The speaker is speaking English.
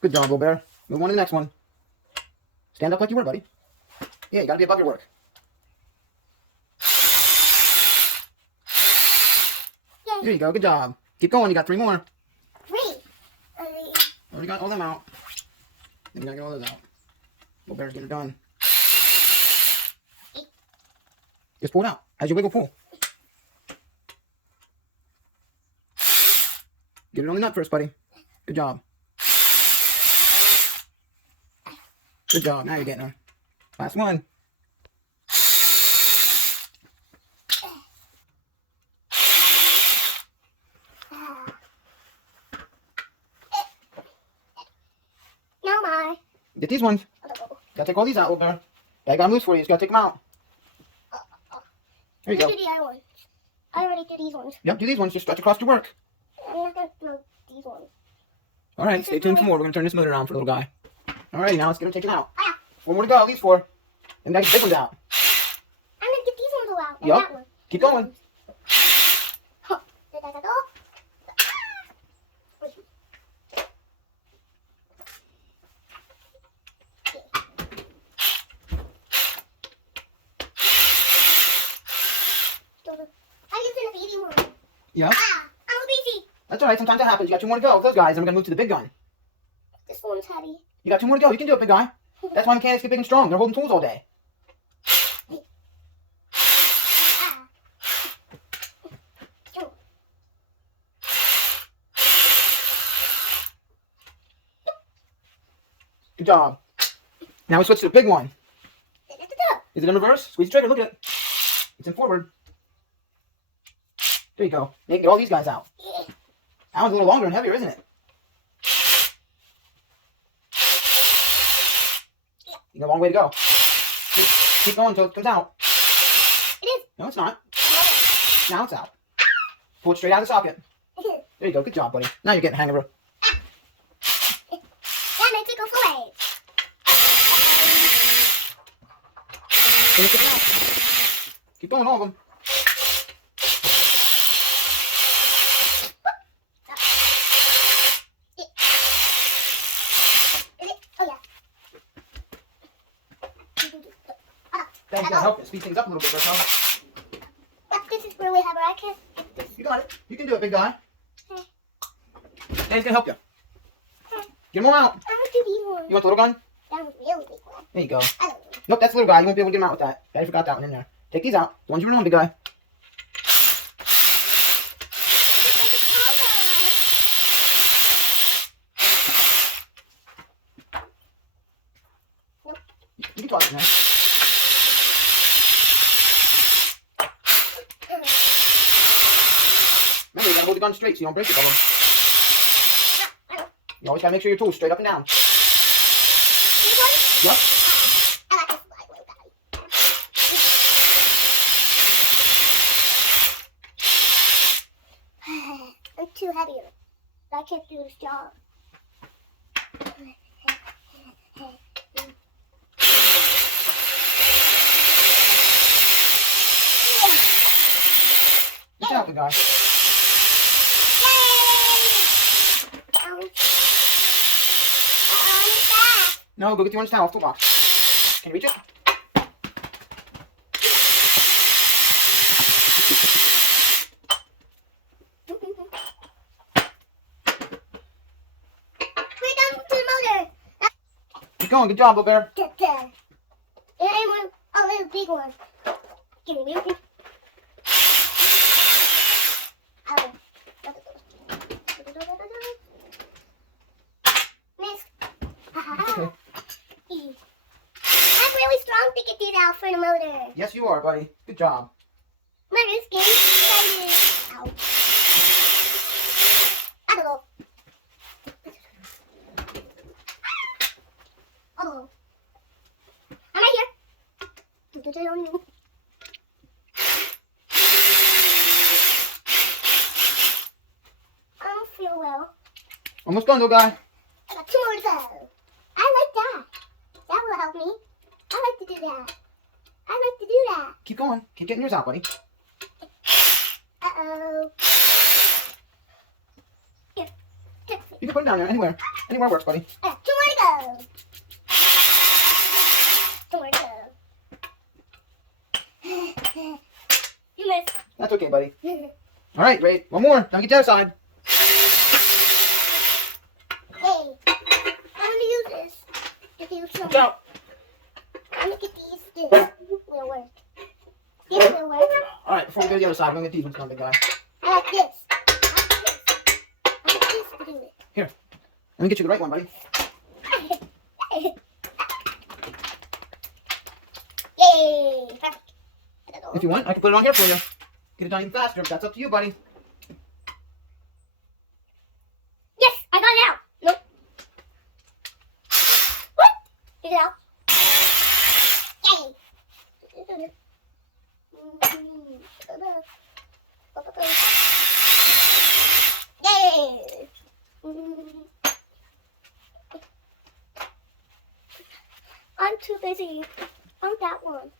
Good job, little bear. Move on to the next one. Stand up like you were, buddy. Yeah, you gotta be above your work. Yay. There you go. Good job. Keep going. You got 3 more. 3. Already got all them out. Then you gotta get all those out. Little bear's getting it done. Just pull it out. As you wiggle, pull. Get it on the nut first, buddy. Good job. Good job. Now you're getting her. Last one. No more. Get these ones. Gotta take all these out, little bear. I got moves for you. You just gotta take them out. There you go. Do the other ones. I already did these ones. Yep, do these ones. Just stretch across your work. I'm not gonna do these ones. All right, stay tuned for more. We're gonna turn this motor on for a little guy. All right, now let's get him taken out. Oh, yeah. 4 more to go. At least 4. And then get the big ones out. I'm gonna get these ones all out. And Yep. that one. Keep going. Huh. Did that go? I'm using a baby one. Yep. Ah, I'm a baby. That's all right. Sometimes that happens. You got 2 more to go with those guys. And we're gonna move to the big gun. This one's heavy. You got 2 more to go. You can do it, big guy. That's why mechanics get big and strong. They're holding tools all day. Ah. Oh. Good job. Now we switch to the big one. Is it in reverse? Squeeze the trigger. Look at it. It's in forward. There you go. Now you can get all these guys out. That one's a little longer and heavier, isn't it? You got a long way to go. Keep going until it comes out. It is. No, it's not. Now it's out. Pull it straight out of the socket. There you go. Good job, buddy. Now you're getting the hang of her. That makes it go away. Finish it out. Keep going, all of them. Thanks, gotta help it. Speed things up a little bit, Bertha. This is really hard. I can't get this. You got it. You can do it, big guy. Okay. Daddy's gonna help you. Get them all out. I want to be one. You want the little gun? That was really big one. There you go. I don't know. Nope, that's the little guy. You won't be able to get him out with that. Daddy forgot that one in there. Take these out. The ones you were on, big guy. You can toss it now. Remember, you gotta hold the gun straight so you don't break it, Bubba. You always gotta make sure your tool's straight up and down. Yep. I like this black little guy. I'm too heavy. I can't do this job. Good job, big guy. No, go get the orange towel off the box. Can you reach it? We're done with the motor. Keep going. Good job, little bear. And one, a little big one. Give me milk. Miss. Okay. I'm really strong to get these out for the motor. Yes, you are, buddy. Good job. Motor's getting excited. Ow. I don't know. Oh. I'm right here. I don't feel well. Almost done, little guy. I got 2 more to go. I like that. That will help me. I like to do that. I like to do that. Keep going. Keep getting yours out, buddy. Uh-oh. Here. You can put them down there. Anywhere. Anywhere works, buddy. I got 2 more to go. 2 more to go. You missed. That's okay, buddy. All right, Ray. One more. Now get the other side. Hey, I'm gonna use this to do Watch something. out. I'm gonna get these. This will work. This will work. All right, before we go to the other side, we're going to get these ones done, big guy. I like this. I like this to do it. Here. Let me get you the right one, buddy. Yay! Perfect. If you want, I can put it on here for you. Get it done even faster. That's up to you, buddy. Yes, I got it out. Nope. What? Get it out. Yay! Yay! I'm too busy on that one.